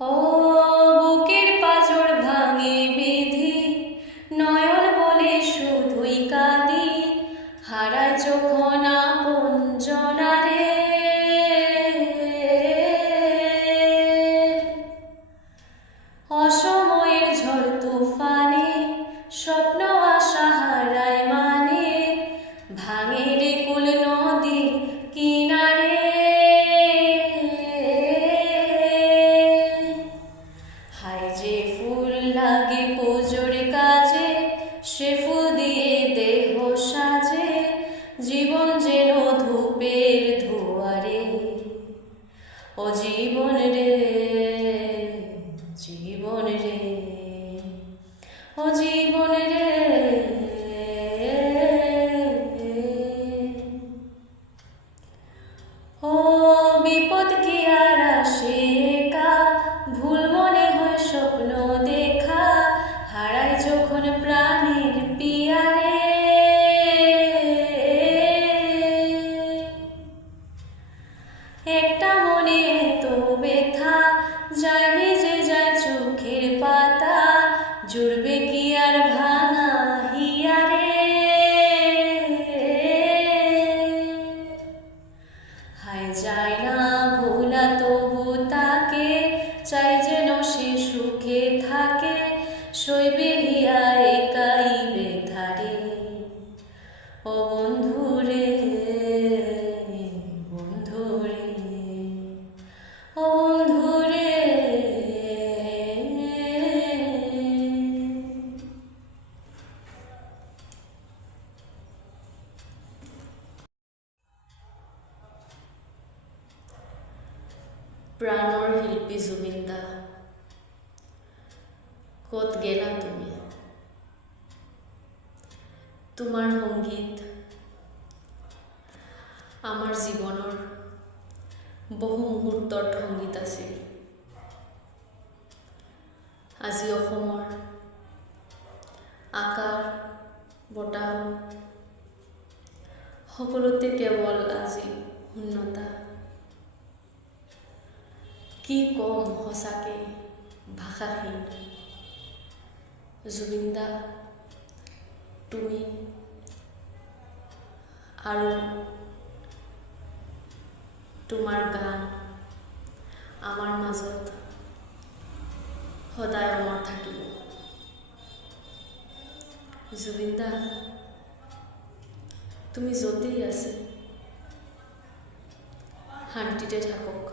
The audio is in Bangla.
ও বুকের পাঁজর ভাঙে বিধি, নয়ন বলে শুধুই কাঁদি, হারায় যখন আপনজনারে। অসময়ের ঝড় তুফানে স্বপ্ন আশা হারায় মানে, ভাঙে রে কুল নদীর কিনারে। হায় যে ফুল লাগে পুজোর কাজে, সে ফুল দিয়ে দেহ সাজে, জীবন যেন ধূপের ধোয়ারে। ও জীবন রে, জীবন রে, ও জীবন রে। ও বিপদ কি আর আসে একা, ভুল মনে হয় স্বপ্ন দেখা, হারায় যখন প্রাণের পিয়ারে। একটা মনে এত ব্যথা, যায় ভিজে যায় চোখের পাতা, জুড়বে কি আর ভাঙা হিয়ারে। হায় যায় না ভোলা তবু তাকে, চাই যেন সে সুখে থাকে, সইবে হিয়া একাই বেথারে। ও বন্ধুরে, বন্ধুরে, ও বন্ধুরে। প্ৰাণৰ শিল্পী জুবিন দা, ক'ত গেলা তুমি? তোমাৰ সংগীত আমাৰ জীৱনৰ বহু মুহূৰ্তৰ সংগীত আছিল। আজি অসমৰ আকাৰ বতাহ সকলোতে কেৱল আজি শূন্যতা। কি কম সঁচাকে ভাষাহীন। জুবিন দা, তুমি আৰু তোমাৰ গান আমাৰ মাজত সদায় অমৰ থাকিব। জুবিন দা, তুমি য'তেই আছে শান্তিতে থাকক।